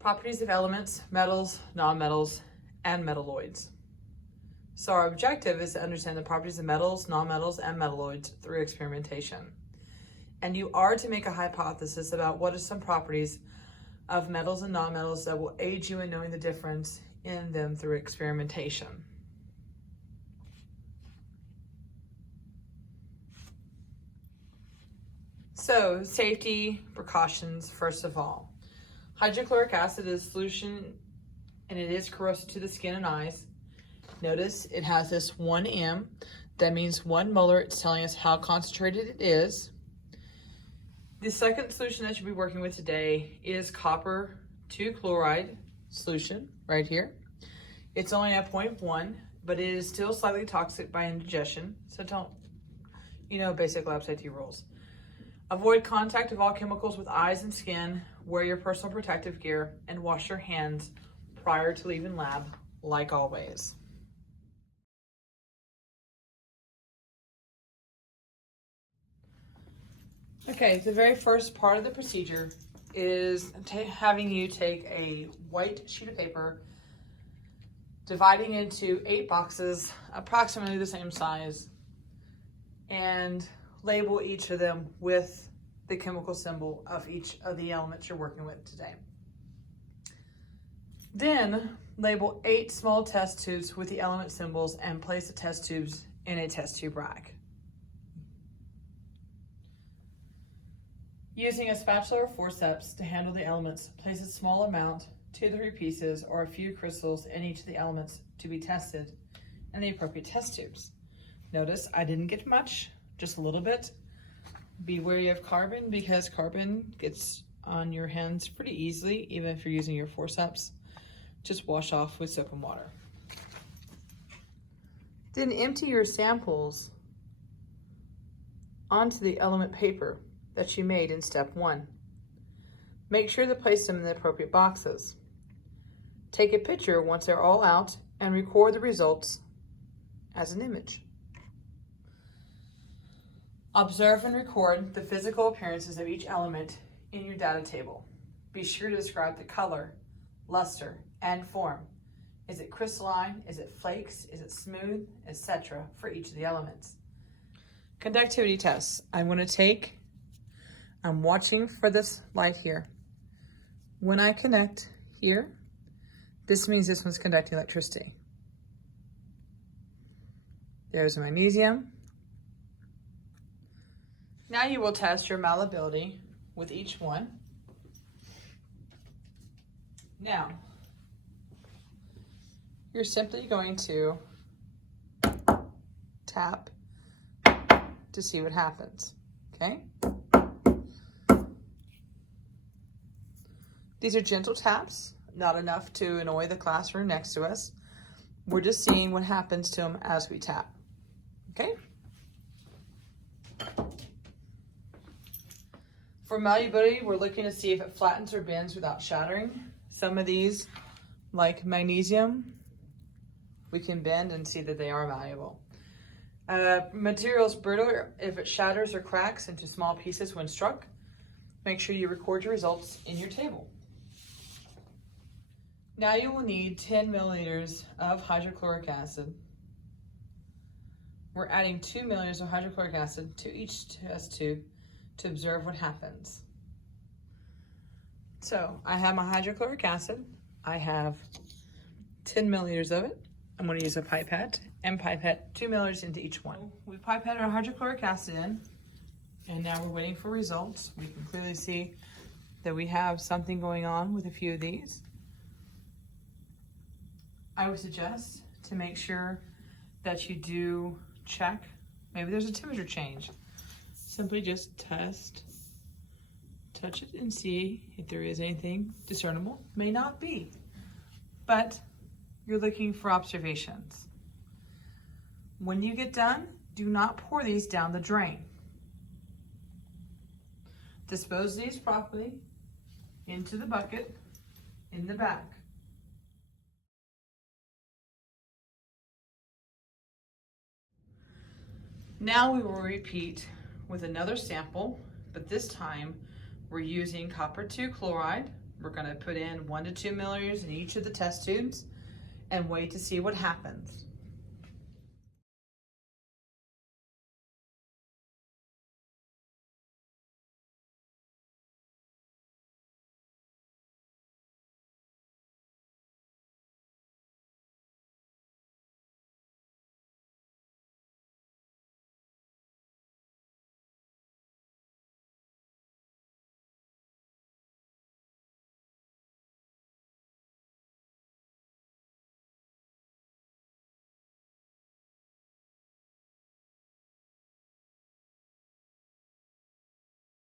Properties of elements, metals, nonmetals, and metalloids. So our objective is to understand the properties of metals, nonmetals, and metalloids through experimentation. And you are to make a hypothesis about what are some properties of metals and nonmetals that will aid you in knowing the difference in them through experimentation. So, safety precautions, first of all. Hydrochloric acid is a solution and it is corrosive to the skin and eyes. Notice it has this 1 m. That means 1 molar. It's telling us how concentrated it is. The second solution that you'll be working with today is copper 2 chloride solution right here. It's only at 0.1, but it is still slightly toxic by indigestion. So don't, basic lab safety rules. Avoid contact of all chemicals with eyes and skin, wear your personal protective gear, and wash your hands prior to leaving lab, like always. Okay, the very first part of the procedure is having you take a white sheet of paper, dividing into 8 boxes, approximately the same size, and label each of them with the chemical symbol of each of the elements you're working with today. Then label 8 small test tubes with the element symbols and place the test tubes in a test tube rack. Using a spatula or forceps to handle the elements, place a small amount, 2 to 3 pieces, or a few crystals in each of the elements to be tested in the appropriate test tubes. Notice I didn't get much, just a little bit. Be wary of carbon because carbon gets on your hands pretty easily, even if you're using your forceps. Just wash off with soap and water. Then empty your samples onto the element paper that you made in step 1. Make sure to place them in the appropriate boxes. Take a picture once they're all out and record the results as an image. Observe and record the physical appearances of each element in your data table. Be sure to describe the color, luster, and form. Is it crystalline? Is it flakes? Is it smooth? Etc. for each of the elements. Conductivity tests. I'm watching for this light here. When I connect here, this means this one's conducting electricity. There's magnesium. Now you will test your malleability with each one. Now, you're simply going to tap to see what happens, okay? These are gentle taps, not enough to annoy the classroom next to us. We're just seeing what happens to them as we tap, okay? For malleability, we're looking to see if it flattens or bends without shattering. Some of these, like magnesium, we can bend and see that they are malleable. Material is brittle if it shatters or cracks into small pieces when struck. Make sure you record your results in your table. Now you will need 10 milliliters of hydrochloric acid. We're adding 2 milliliters of hydrochloric acid to each test tube to observe what happens. So I have my hydrochloric acid. I have 10 milliliters of it. I'm going to use a pipette and pipette 2 milliliters into each one. We pipetted our hydrochloric acid in, and now we're waiting for results. We can clearly see that we have something going on with a few of these. I would suggest to make sure that you do check. Maybe there's a temperature change. Simply just touch it and see if there is anything discernible. May not be, but you're looking for observations. When you get done, do not pour these down the drain. Dispose these properly into the bucket in the back. Now we will repeat with another sample, but this time we're using copper 2 chloride We're going to put in 1 to 2 milliliters in each of the test tubes and wait to see what happens.